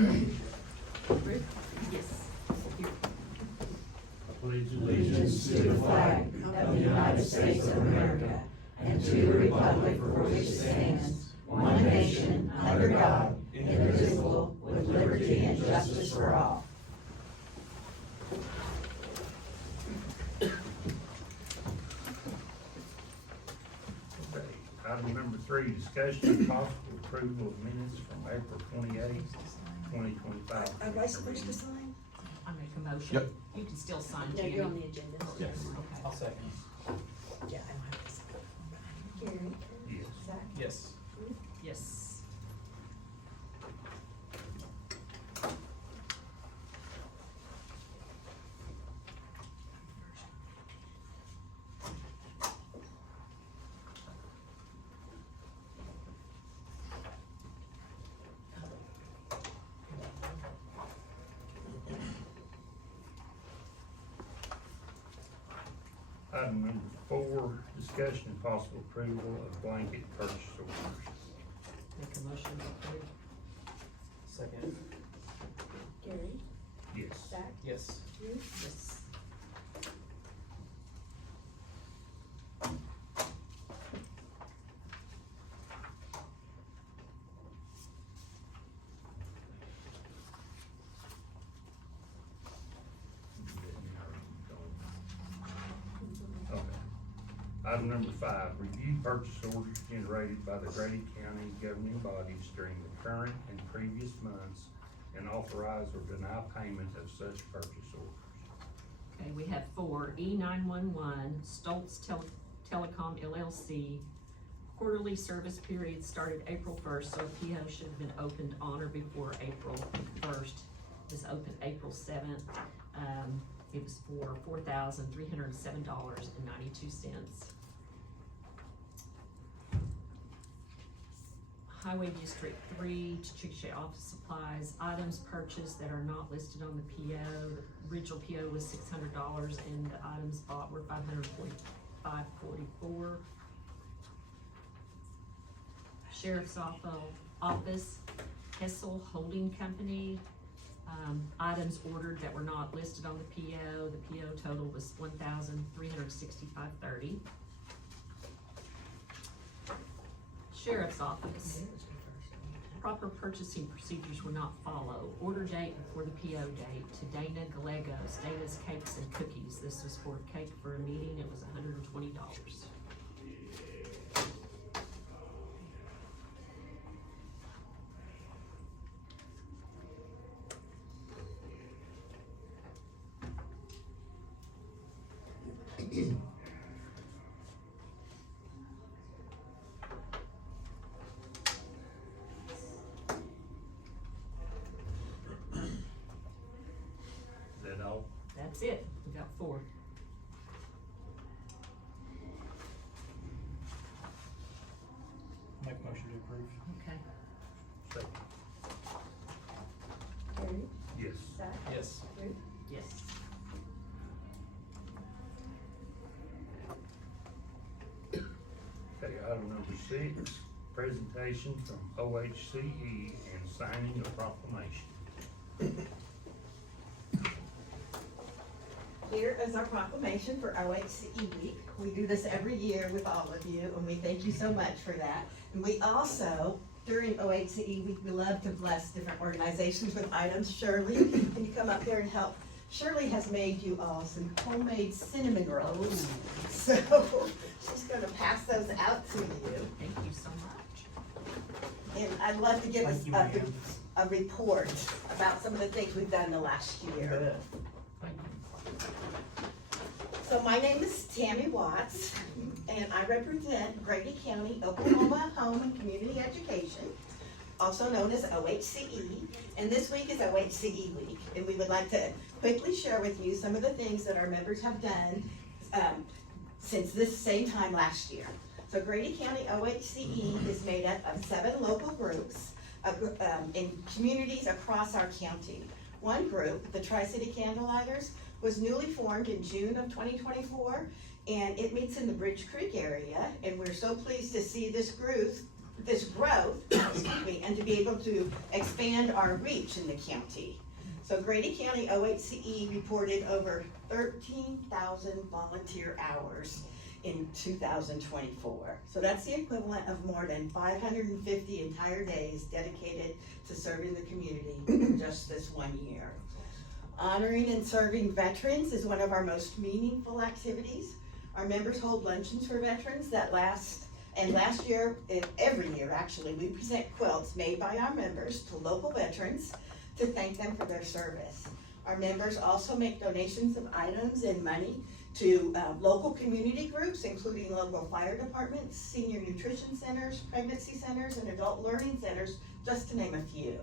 Rick? Yes. Here. Allegiance to the flag of the United States of America and to the republic for which it stands, one nation, under God, indivisible, with liberty and justice for all. Okay, item number 3, discussion and possible approval of minutes from April 28th, 2025. Am I supposed to sign? I make a motion. Yep. You can still sign, No, Tammy. you're on the agenda. Yes. Okay. I'll second. Yeah, I don't have to sign. Gary? Yes. Zach? Yes. Yes. Item number 4, discussion and possible approval of blanket purchase orders. Make a motion to approve. Second. Gary? Yes. Zach? Yes. Ruth? Yes. Okay. Item number 5, review purchase orders generated by the Grady County governing bodies during the current and previous months and authorize or deny payment of such purchase orders. Okay, we have 4, E911, Stoltz Telecom LLC. Quarterly service period started April 1st, so a PO should have been opened on or before April 1st. It was opened April 7th. It was for $4,307.92. Highway District 3, Chickasha office supplies, items purchased that are not listed on the PO. The original PO was $600 and the items bought were $545.44. Sheriff's Office, Hessel Holding Company, items ordered that were not listed on the PO. The PO total was $1,365.30. Sheriff's Office, proper purchasing procedures were not followed. Order date before the PO date to Dana Gallegos, Dana's Cakes and Cookies. This was for cake for a meeting. It was $120. Is that all? That's it. We got 4. Make a motion to approve. Okay. Second. Gary? Yes. Zach? Yes. Ruth? Yes. Okay, item number 6, presentation from OHCE and signing of proclamation. Here is our proclamation for OHCE Week. We do this every year with all of you, and we thank you so much for that. And we also, during OHCE Week, we love to bless different organizations with items. Shirley, can you come up here and help? Shirley has made you all some homemade cinnamon rolls. So she's gonna pass those out to you. Thank you so much. And I'd love to give us Thank you, ma'am. a report about some of the things we've done the last year. Thank you. So my name is Tammy Watts, and I represent Grady County, Oklahoma Home and Community Education, also known as OHCE. And this week is OHCE Week, and we would like to quickly share with you some of the things that our members have done since this same time last year. So Grady County OHCE is made up of 7 local groups in communities across our county. One group, the Tri-City Candlelighters, was newly formed in June of 2024, and it meets in the Bridge Creek area, and we're so pleased to see this this growth, excuse me, and to be able to expand our reach in the county. So Grady County OHCE reported over 13,000 volunteer hours in 2024. So that's the equivalent of more than 550 entire days dedicated to serving the community in just this 1 year. Honoring and serving veterans is one of our most meaningful activities. Our members hold luncheons for veterans that last year, every year actually, we present quilts made by our members to local veterans to thank them for their service. Our members also make donations of items and money to local community groups, including local fire departments, senior nutrition centers, pregnancy centers, and adult learning centers, just to name a few.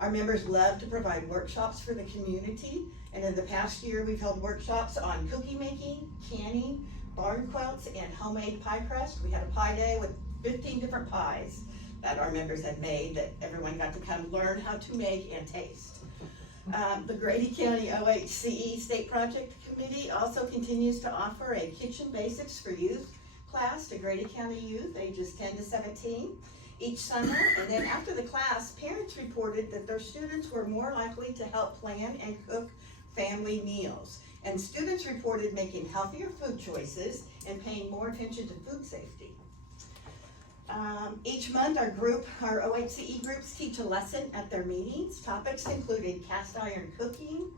Our members love to provide workshops for the community, and in the past year, we've held workshops on cookie making, canning, barn quilts, and homemade pie crust. We had a pie day with 15 different pies that our members had made that everyone got to come learn how to make and taste. The Grady County OHCE State Project Committee also continues to offer a Kitchen Basics for Youth class to Grady County youth ages 10 to 17 each summer. And then after the class, parents reported that their students were more likely to help plan and cook family meals. And students reported making healthier food choices and paying more attention to food safety. Each month our OHCE groups teach a lesson at their meetings. Topics included cast iron cooking,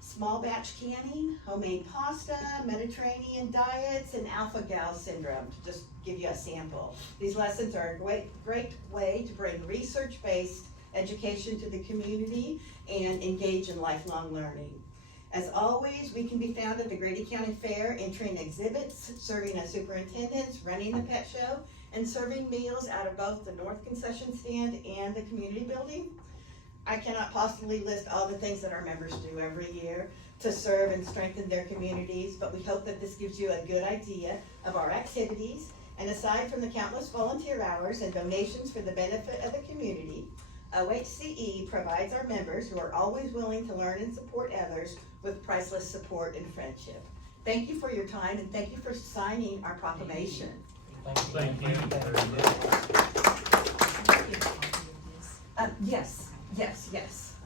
small batch canning, homemade pasta, Mediterranean diets, and alpha-gal syndrome, to just give you a sample. These lessons are a great way to bring research-based education to the community and engage in lifelong learning. As always, we can be found at the Grady County Fair entering exhibits, serving as superintendents, running the pet show, and serving meals out of both the North Concession Stand and the community building. I cannot possibly list all the things that our members do every year to serve and strengthen their communities, but we hope that this gives you a good idea of our activities. And aside from the countless volunteer hours and donations for the benefit of the community, OHCE provides our members, who are always willing to learn and support others, with priceless support and friendship. Thank you for your time, and thank you for signing our proclamation. Thank you very much. Yes.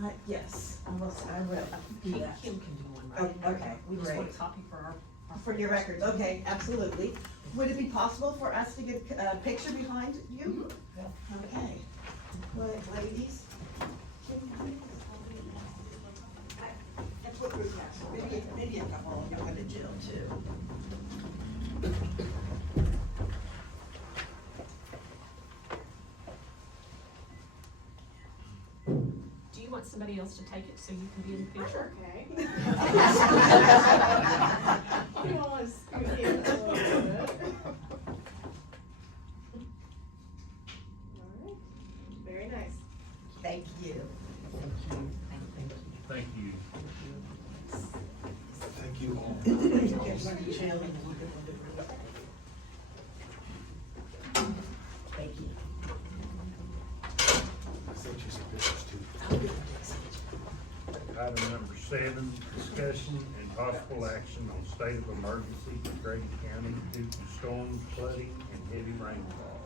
I will. Kim can do one Oh, right now. okay, We just want great. a copy for our. For your records, okay, absolutely. Would it be possible for us to get a picture behind you? Okay. Well, ladies. That's what group next. Maybe a couple of them go to Jill too. Do you want somebody else to take it so you can be in the picture? Okay. You want to scoot in a little bit. Alright, very nice. Thank you. Thank you. Thank you all. Thank you. I sent you some pictures too. Item number 7, discussion and possible action on state of emergency for Grady County due to storms, flooding, and heavy rainfall.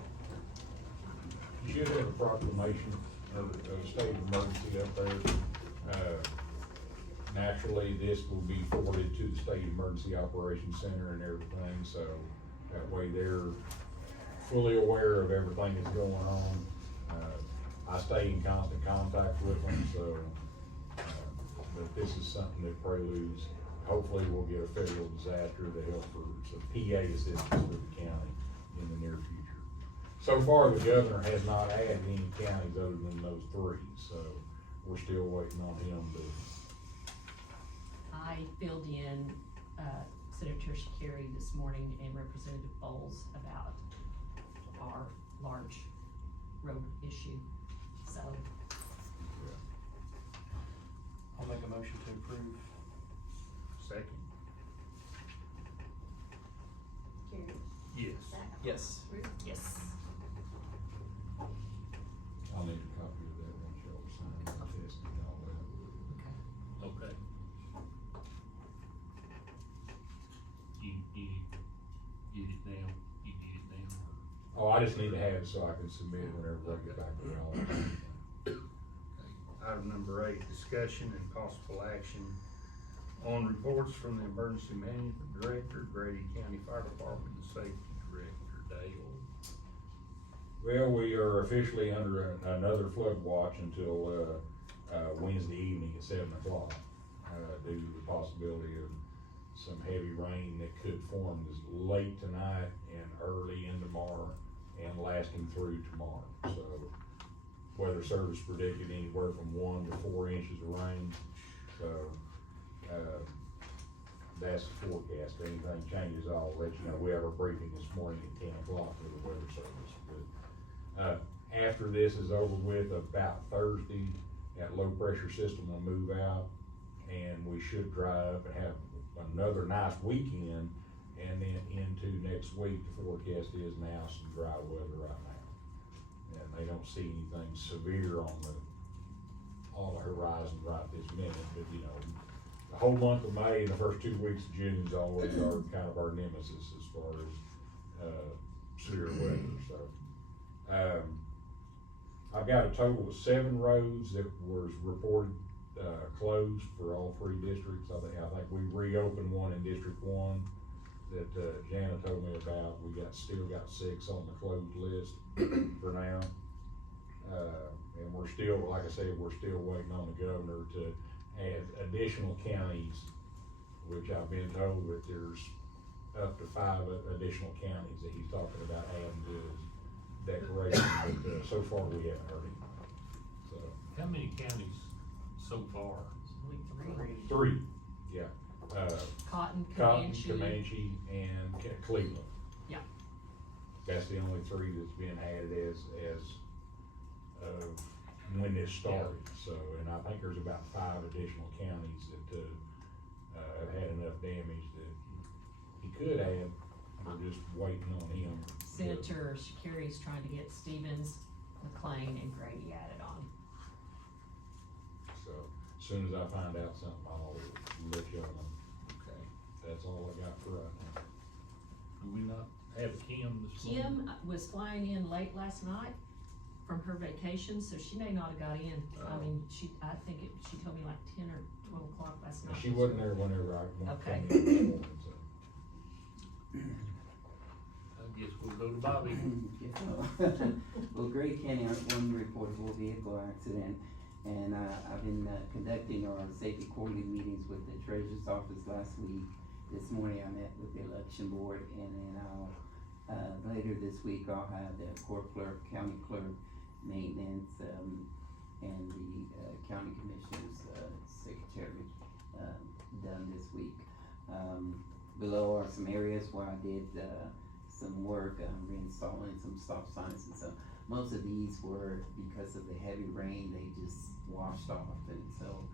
You should have a proclamation of a state of emergency up there. Naturally, this will be forwarded to the State Emergency Operations Center and everything, so that way they're fully aware of everything that's going on. I stay in constant contact with them, so, but this is something that preludes. Hopefully we'll get a federal disaster to help for some PA assistance for the county in the near future. So far, the governor has not added any counties other than those 3, so we're still waiting on him to. I filled in, Senator Shakiri this morning and Representative Bowles about our large road issue, so. I'll make a motion to approve. Second? Carrie? Yes. Yes. Yes. I'll need a copy of that once y'all sign the test and all that. Okay. You get it now? You get it now? Oh, I just need to have it so I can submit it whenever they get back to y'all. Item number 8, discussion and possible action on reports from the Emergency Management Director, Grady County Fire Department, and Safety Director, Dale. Well, we are officially under another flood watch until, Wednesday evening at 7 o'clock, due to the possibility of some heavy rain that could form this late tonight and early in tomorrow and lasting through tomorrow. So, weather service predicted anywhere from 1 to 4 inches of rain, so, that's the forecast. If anything changes, I'll let you know. We have a briefing this morning at 10 o'clock with the weather service, but, after this is over with, about Thursday, that low pressure system will move out, and we should dry up and have another nice weekend, and then into next week, the forecast is now some dry weather right now. And they don't see anything severe on the horizon right this minute, but you know, the whole month of May and the first 2 weeks of June is always kind of our nemesis as far as, severe weather, so. I've got a total of 7 roads that was reported, closed for all 3 districts. I think we reopened one in District 1 that, Jana told me about. We still got 6 on the closed list for now. And we're still, like I said, we're still waiting on the governor to add additional counties, which I've been told that there's up to 5 additional counties that he's talking about adding to his declaration, but, so far we haven't heard anything, so. How many counties so far? Only 3. 3, yeah, Cotton, Cotton, Comanche. Comanche, and Cleveland. Yeah. That's the only 3 that's been added as when this started, so, and I think there's about 5 additional counties that, have had enough damage that he could add. We're just waiting on him. Senator Shakari's trying to get Stevens, McLean, and Grady added on. So, as soon as I find out something, I'll let you know. Okay. That's all I got for right now. Do we not have Kim this morning? Kim was flying in late last night from her vacation, so she may not have got in. I Oh. mean, she told me like 10 or 12 o'clock last night. She wasn't there whenever I went Okay. in this morning, so. I guess we'll go to Bobby. Well, Grady County, one reportable vehicle accident, and I've been conducting our safety quarterly meetings with the treasurer's office last week. This morning I met with the election board, and then I'll, later this week, I'll have the court clerk, county clerk, maintenance, and the county commissioner's secretary done this week. Below are some areas where I did some work, reinstalling some stop signs and so. Most of these were, because of the heavy rain, they just washed off, and so,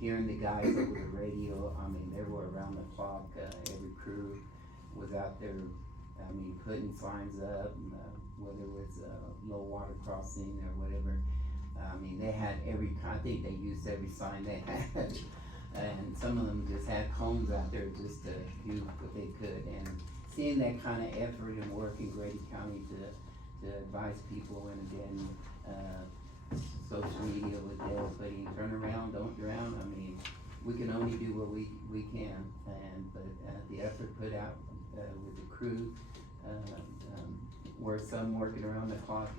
hearing the guys over the radio, I mean, they were around the clock, every crew was out there, I mean, putting signs up, whether it was low water crossing or whatever. I mean, they had every kind, I think they used every sign they had. And some of them just had cones out there just to do what they could, and seeing that kind of effort and work in Grady County to advise people, and again, social media with Dale putting turn around, don't drown, I mean, we can only do what we can, but the effort put out with the crew, where some working around the clock,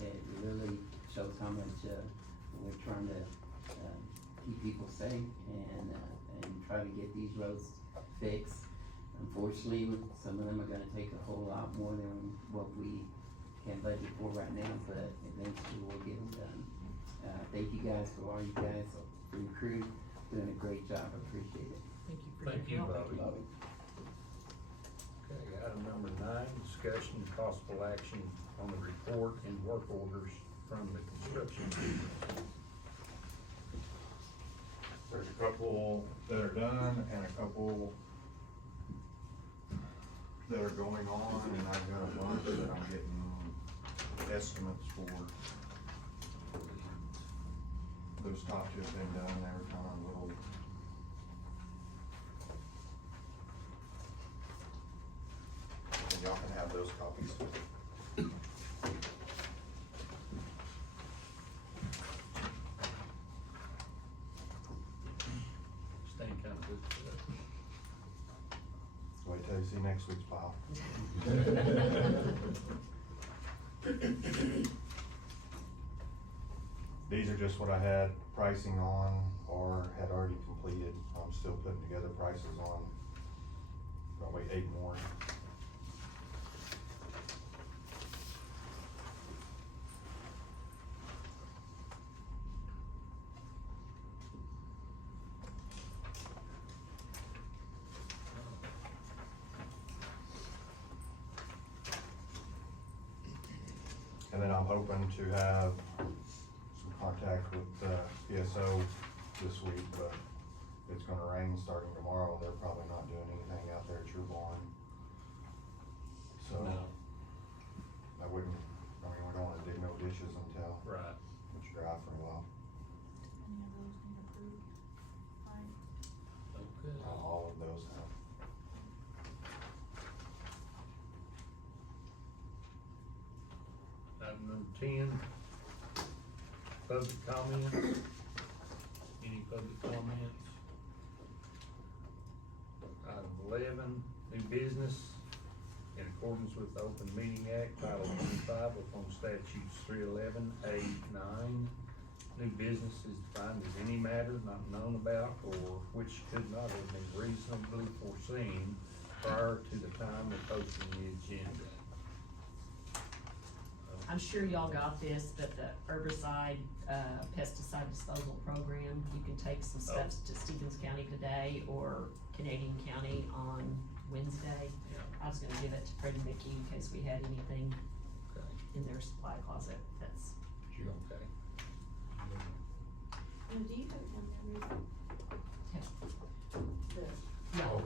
it really shows how much we're trying to keep people safe and try to get these roads fixed. Unfortunately, some of them are gonna take a whole lot more than what we can budget for right now, but eventually we'll get them done. Thank you guys for all you guys, for your crew, doing a great job, I appreciate it. Thank you for your Thank you, help. Bobby. Okay, item number 9, discussion and possible action on the report and work orders from the construction team. There's a couple that are done and a couple that are going on, and I've got a bunch that I'm getting estimates for. Those top 2 have been done, they were kind of a little. y'all can have those copies. Staying kind of good for Wait till you see next week's file. These are just what I had pricing on or had already completed. I'm still putting together prices on probably 8 more. And then I'm hoping to have some contact with PSO this week, but it's gonna rain starting tomorrow. They're probably not doing anything out there at your barn. So, No. I mean, we don't wanna dig no dishes until Right. it's dry for a while. Okay. All of those have. Item number 10, public comments. Any public comments? Item 11, new business. In accordance with the Open Meeting Act, Title 25, upon statutes 311A9, new business is defined as any matter not known about or which could not have been reasonably foreseen prior to the time of posting the agenda. I'm sure y'all got this, but the herbicide, pesticide disposal program, you can take some steps to Stevens County today or Canadian County on Wednesday. Yeah. I was gonna give it to Fred and Mickey in case we had anything Okay. in their supply closet that's, Okay. And do you have one yeah,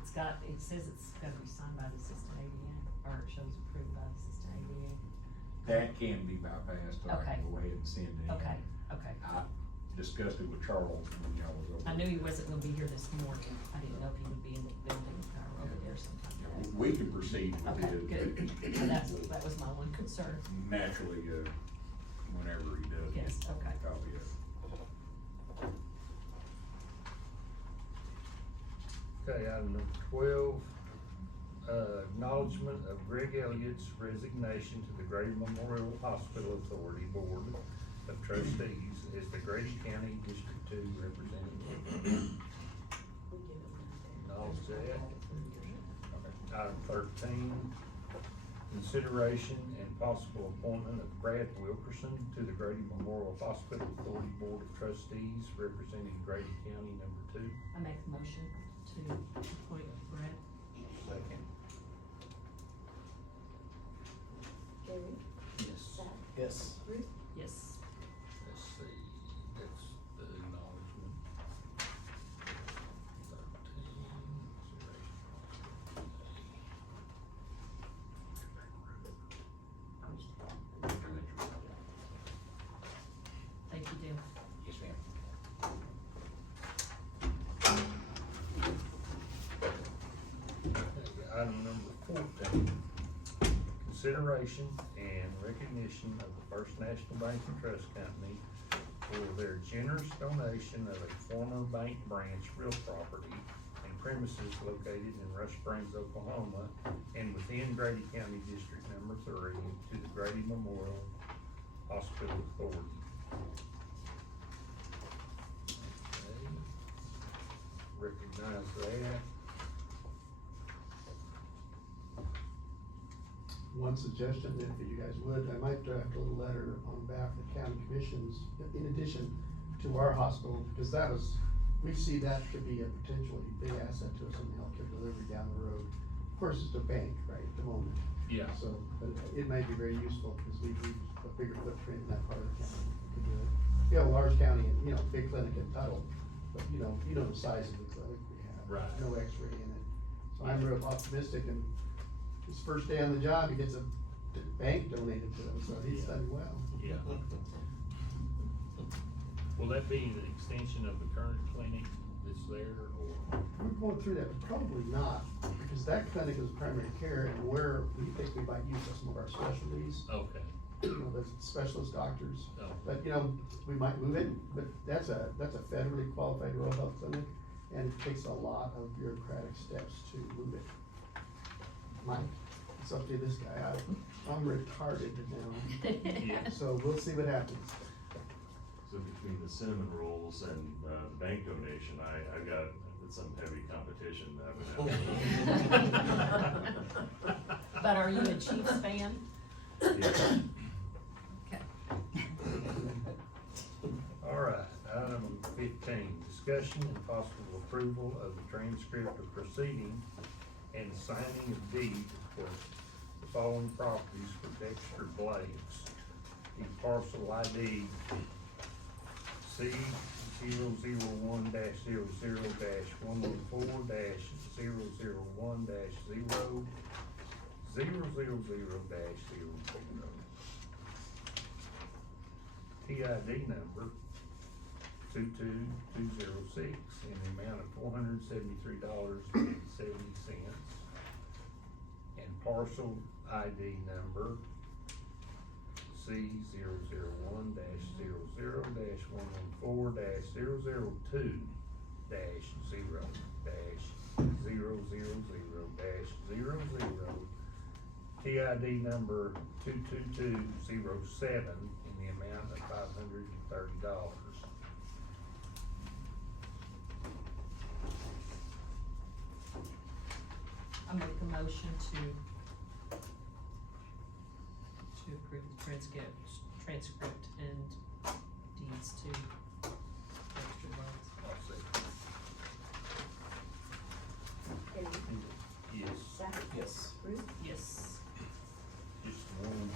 it's got, it says it's gotta be signed by the assistant ADA, or it shows approved by the assistant ADA. That can be bypassed, I Okay. can go ahead and send it. Okay, okay. I discussed it with Charles when y'all was over. I knew he wasn't gonna be here this morning. I didn't know if he would be in the building or over there sometime. Yeah, We can proceed with Okay, it. good. That was my one concern. Naturally, whenever he does. Yes, okay. Copy it. Okay, item number 12, acknowledgement of Greg Elliott's resignation to the Grady Memorial Hospital Authority Board of Trustees as the Grady County District 2 representative. Acknowledge that. Item 13, consideration and possible appointment of Brad Wilkerson to the Grady Memorial Hospital Authority Board of Trustees representing Grady County number 2. I make the motion to appoint Brett. Second. Gary, Yes. Zach, Yes. Ruth, Yes. Let's see, that's the acknowledgement. 13. Thank you, Dale. Yes, ma'am. Okay, item number 14, consideration and recognition of the First National Bank and Trust Company for their generous donation of a former bank branch real property and premises located in Rush Springs, Oklahoma, and within Grady County District Number 3 to the Grady Memorial Hospital Authority. Okay. Recognize that. One suggestion, if you guys would, I might draft a little letter on behalf of the county commissions, in addition to our hospital, because we see that to be a potentially big asset to us in the healthcare delivery down the road. Of course, it's a bank, right, at the moment. Yeah. So, but it may be very useful, because we need a bigger footprint in that part of the county. We could do it. We have a large county and, big clinic in Tuttle, but you know the size of the clinic we have. Right. No x-ray in it. So I'm real optimistic, and his first day on the job, he gets a bank donated to him, so he's done well. Yeah. Will that be the extension of the current clinic that's there, or? We're going through that, but probably not, because that clinic is primary care, and where we think we might use some of our specialties, Okay, the specialist doctors. oh, But, we might move it, but that's a federally qualified rural health clinic, and it takes a lot of bureaucratic steps to move it. Mike, it's up to this guy, I'm retarded now, yeah, so we'll see what happens. So between the cinnamon rolls and, the bank donation, I got some heavy competition that would have. But are you a Chiefs fan? Yeah. Okay. all right, item 15, discussion and possible approval of the transcript of proceeding and signing of deed for the following properties for Dexter Blades. The parcel ID C 001-00-114-001-0 000-00. TID number 22206 in the amount of $473.70. And parcel ID number C 001-00-114-002-0-000-000-0. TID number 22207 in the amount of $530. I make a motion to approve the transcript and deeds to Dexter Blades. I'll say. Gary, Yes, Zach, Yes. Bruce, Yes. just one.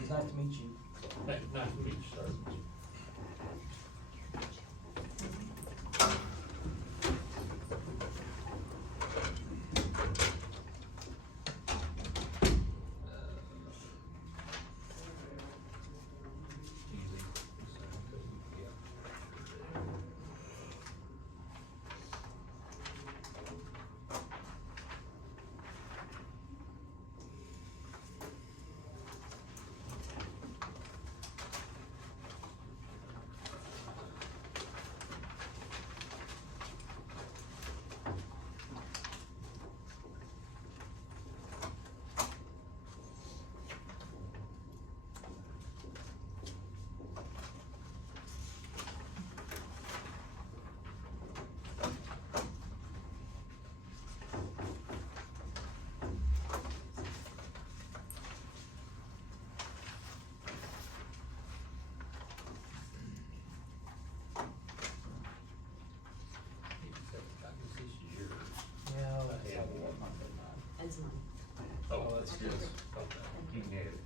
It's nice to meet you. Nice to meet you, sir. Yeah, Yeah. that's mine. Oh, that's yours. Okay, you can have it.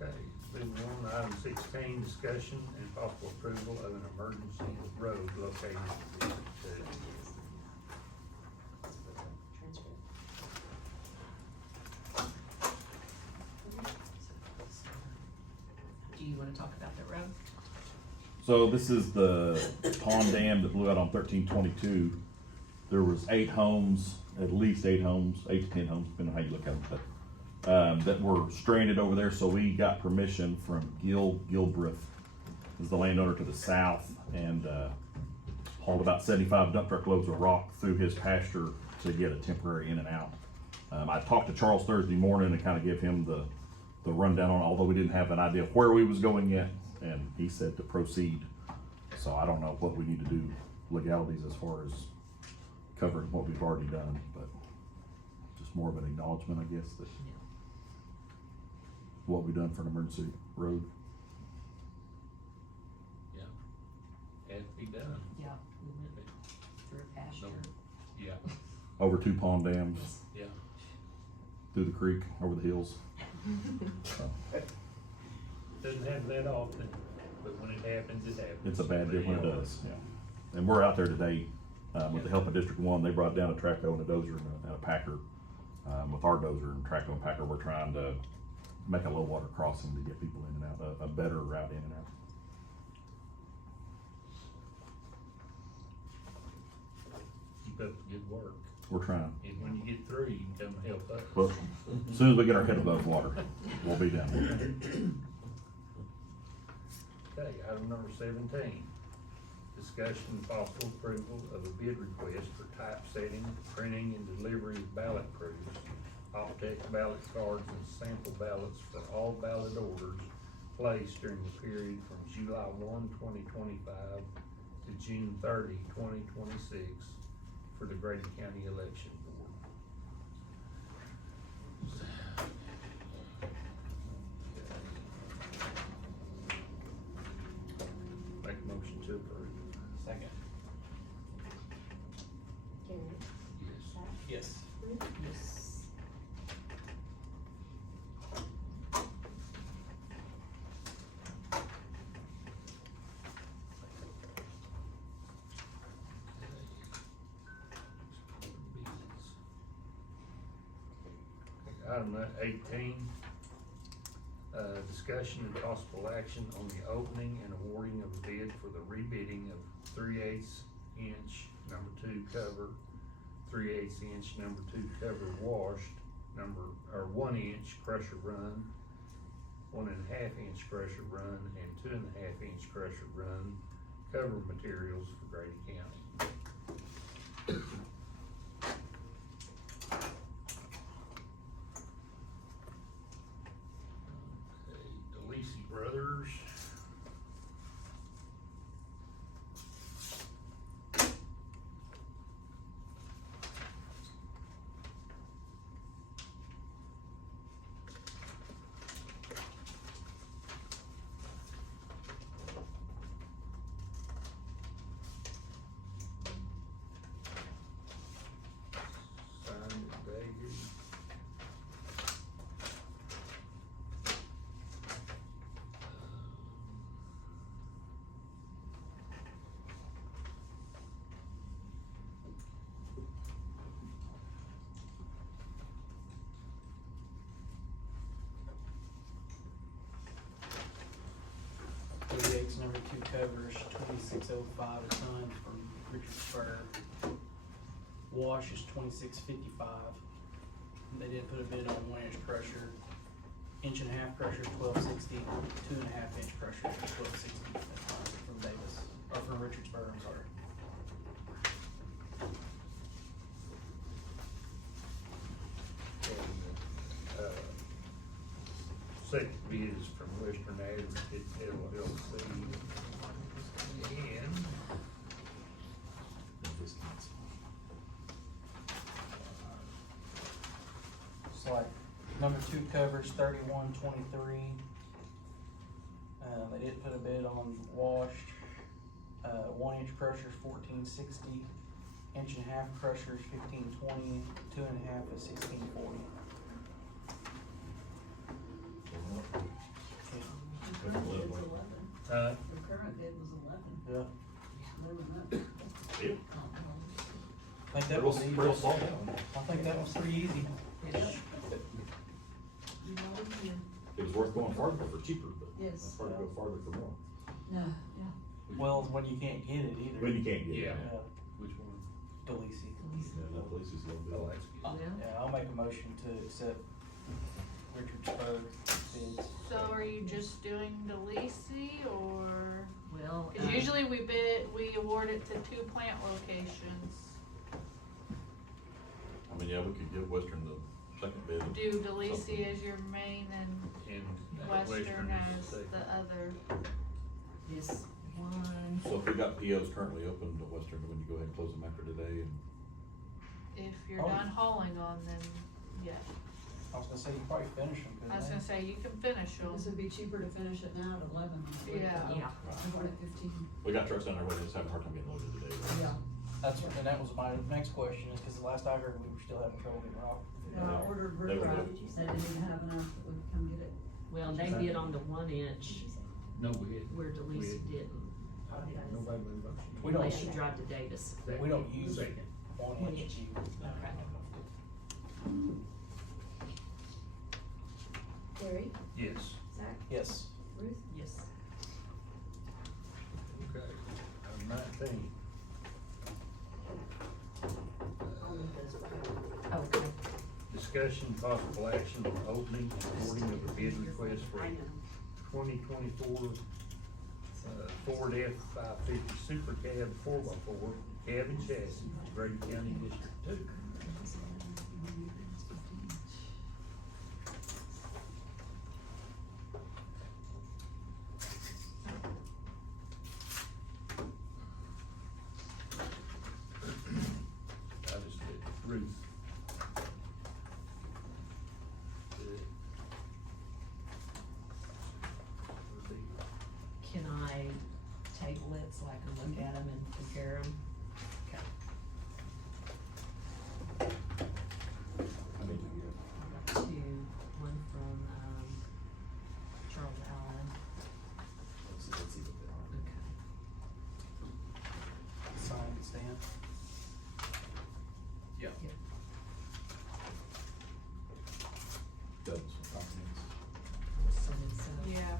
Okay, moving on to item 16, discussion and possible approval of an emergency road located in District 2. Transcript. Do you wanna talk about the road? So this is the pond dam that blew out on 1322. There was 8 homes, at least 8 homes, 8 to 10 homes, depending on how you look at them, but that were stranded over there. So we got permission from Gilbreth, is the landowner to the south, and hauled about 75 dump truck loads of rock through his pasture to get a temporary in and out. I talked to Charles Thursday morning and kind of give him the rundown on, although we didn't have an idea of where we was going yet, and he said to proceed. So I don't know what we need to do legalities as far as covering what we've already done, but just more of an acknowledgement, I guess, that what we've done for an emergency road. Yeah. Had to be done. Yeah, we went through a pasture. Yeah, Over 2 pond dams, yeah. through the creek, over the hills. So, Doesn't happen that often, but when it happens, it happens. it's a bad deal when it does, yeah. And we're out there today With the help of District One, they brought down a track hoe and a dozer and a packer. With our dozer and track hoe and packer, we're trying to make a low water crossing to get people in and out, a better route in and out. Keep up the good work. We're trying. And when you get through, you can come help us. Well, as soon as we get our head above water, we'll be down there. Okay, item number 17. Discussion and possible approval of a bid request for typesetting, printing, and delivery of ballot proofs, off-text ballot cards, and sample ballots for all ballot orders placed during the period from July 1, 2025 to June 30, 2026 for the Grady County Election Board. Make a motion to approve. Second. Gary, Yes. Zach, Yes. Ruth, Yes. Item 18, discussion and possible action on the opening and awarding of a bid for the rebidding of 3/8 inch number 2 cover, 3/8 inch number 2 cover washed, 1 inch crusher run, 1.5 inch crusher run, and 2.5 inch crusher run cover materials for Grady County. Okay, DeLisi Brothers. Signed and dated. X number 2 covers, 2605 a ton from Richardsburg. Wash is 2655. They did put a bid on 1 inch crusher. 1.5 crusher is 1260. 2.5 inch crusher is 1260 from Davis, or from Richardsburg, I'm sorry. And, second bid is from Western Aggregate LLC. And It's like number 2 covers 3123. They did put a bid on washed. 1 inch crusher is 1460. 1.5 crusher is 1520. 2.5 is 1640. the current bid was 11. Uh, The current bid was 11. Yeah. There was no. Yeah. I think that was easy. I think that was pretty easy. Yeah. You know, you, It was worth going farther for cheaper, but Yes. it's hard to go farther for more. no, yeah. Well, when you can't get it either. When you can't get it. Yeah. Yeah, which one? Delisi. Yeah, that place is a little bit. Oh, that's good. Yeah. Yeah, I'll make a motion to accept Richardsburg bids. So are you just doing DeLisi or, Well, cause usually we award it to 2 plant locations. I mean, yeah, we could give Western the second bid. Do DeLisi as your main and And Western is as second. the other. this one, So if we got POs currently open to Western, when you go ahead and close them after today and. If you're Oh. done hauling on them, yeah. I was gonna say you probably finish them, couldn't I was they? gonna say, you can finish them. This would be cheaper to finish it now at 11. Yeah. yeah. Than at 15. We got trucks on our way, just having a hard time getting loaded today. Yeah. That's, and that was my next question, is cause the last I heard, we were still having trouble getting rock. I ordered They were riprap. good. They didn't have enough that would come get it. Well, they bid on the 1 inch No, we didn't. where Delisi didn't. Nobody made a motion. We don't- Unless you drive to Davis. We don't use Second. one inch. Okay. Gary, Yes. Zach, Yes. Ruth, Yes. Okay, item 19. I'll move those back. Okay. Discussion, possible action on opening and awarding of a bid request for I know. 2024 Ford F-550 Super Cab 4x4 cab and chassis, Grady County District 2. I just did Ruth. Can I table it so I can look at them and compare them? Okay. I need to get, I got two, one from, Charles Allen. let's see what they are. Okay. Sign and stamp. Yeah. Doubles for confidence. So it's, Yeah.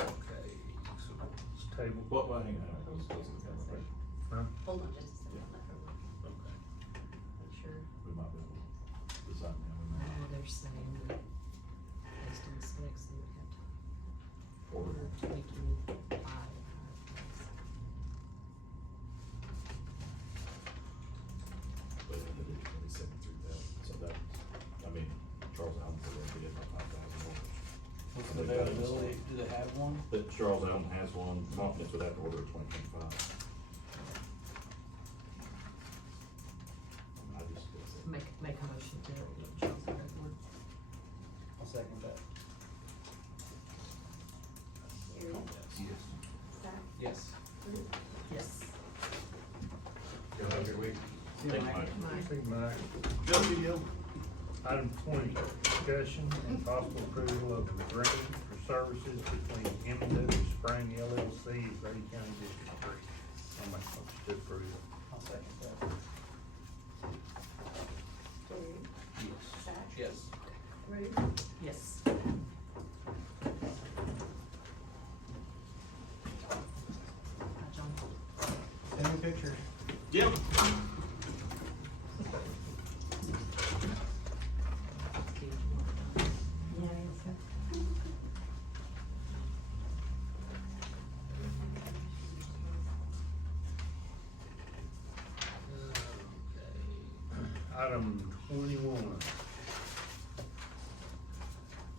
Okay, so let's table. Well, hang on, those are the kind of thing. Huh? Hold on just a second, let her look, Okay. make sure. We might be able to decide now, we might oh, they're saying that based on the specs, they would have to order. order 2025. But then they did 73,000, so that, I mean, Charles Allen said they did about 5,000 more. What's the availability? Do they have one? That Charles Allen has one, confidence would have to order 2025. I just guess that. Make a motion to Charles Redwood. I'll second that. Gary, Yes. Zach, Yes. Ruth, Yes. Y'all have a good week. Thank you, Mike. Mike. Thank you, Mike. Item 20, discussion and possible approval of an agreement for services between M&W Spring LLC and Grady County District 3. I'll make a motion to approve. I'll second that. Gary, Yes. Zach, Yes. Ruth, Yes. Hi, John. Send me a picture. Yep. yeah, it's okay. Item 21.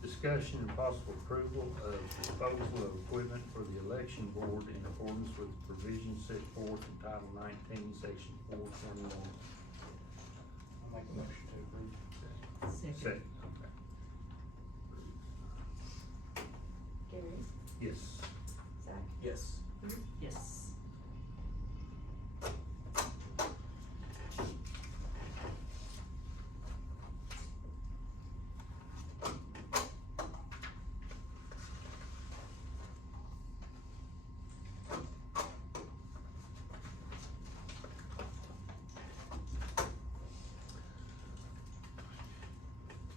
Discussion and possible approval of disposal of equipment for the election board in accordance with the provisions set forth in Title 19, Section 421. I'll make a motion to approve. Second. Second, okay. Gary, Yes. Zach, Yes. Ruth, Yes.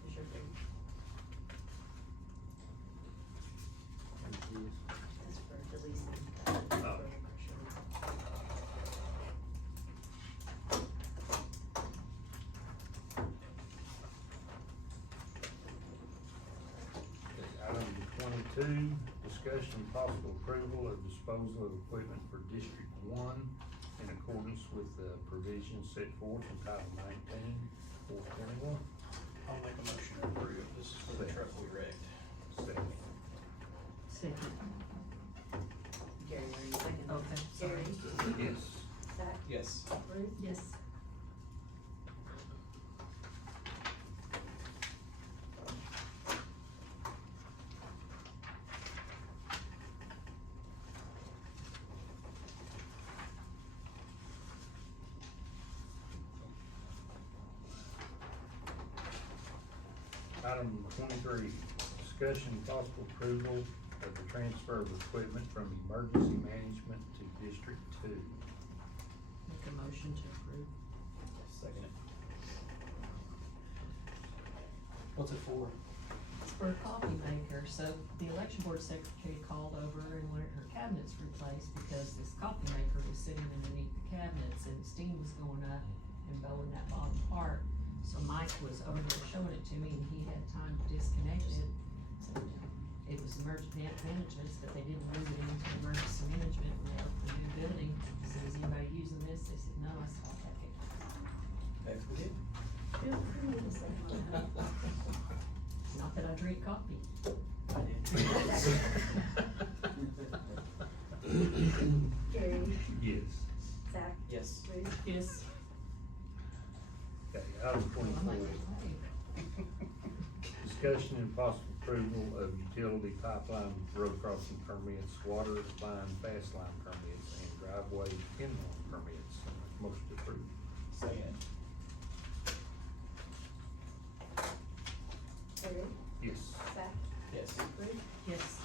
is your big, that's for the leasing. Oh. Item 22, discussion and possible approval of disposal of equipment for District 1 in accordance with the provisions set forth in Title 19, 421. I'll make a motion to approve. This is for the truck we wrecked. Second. Second. Gary, are you second? Okay, sorry. Gary, Yes. Zach, Yes. Ruth, Yes. Item 23, discussion and possible approval of the transfer of equipment from emergency management to District 2. Make a motion to approve. Second it. What's it for? It's for a coffee maker, so the election board secretary called over and wanted her cabinets replaced because this coffee maker was sitting underneath the cabinets and steam was going up and blowing that bottom part. So Mike was over there showing it to me and he had time to disconnect it. So it was emergency management, but they didn't move it into emergency management when they opened the new building. I said, is anybody using this? They said, no. I said, I'll take it. That's good. Feel free to say that. Not that I drink coffee. I did. Gary, Yes. Zach, Yes. Ruth, Yes. Okay, item 24, discussion and possible approval of utility pipeline road crossing permits, water line fast line permits, and driveway pinhole permits. Motion approved. Second. Gary, Yes. Zach, Yes. Ruth, Yes.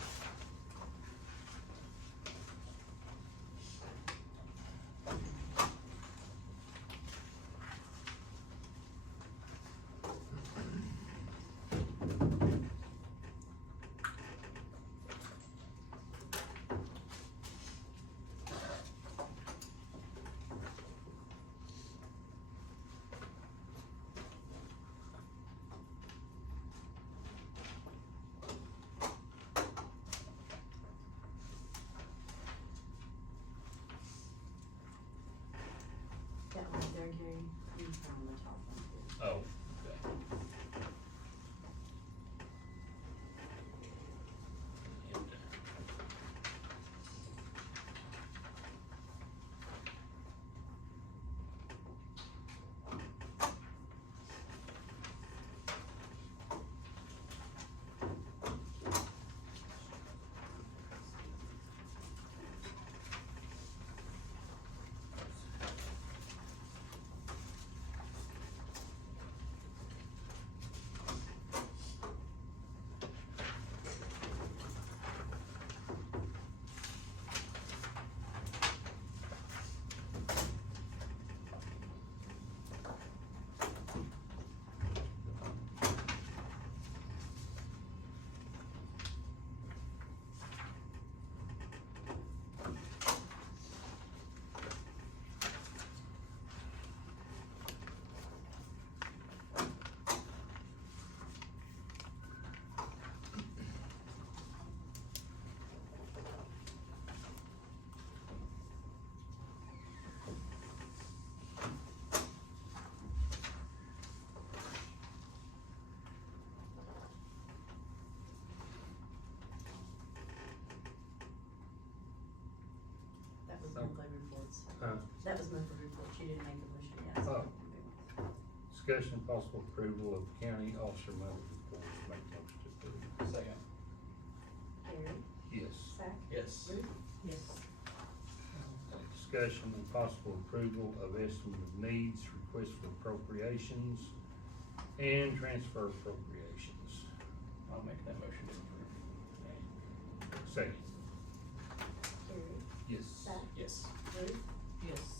that one there, Gary, you found the top one. Oh, okay. That was Oh. monthly reports. Huh? That was monthly reports, you didn't make a motion yet. so- Discussion and possible approval of county officer monthly reports. Make motion to approve. Second. Gary, Yes. Zach, Yes. Ruth, Yes. Discussion and possible approval of estimate of needs, request for appropriations, and transfer appropriations. I'll make that motion to approve. Second. Gary, Yes. Zach, Yes. Ruth, Yes.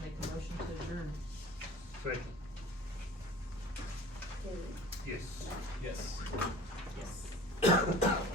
Make a motion to adjourn. Second. Gary, Yes. Yes. Yes.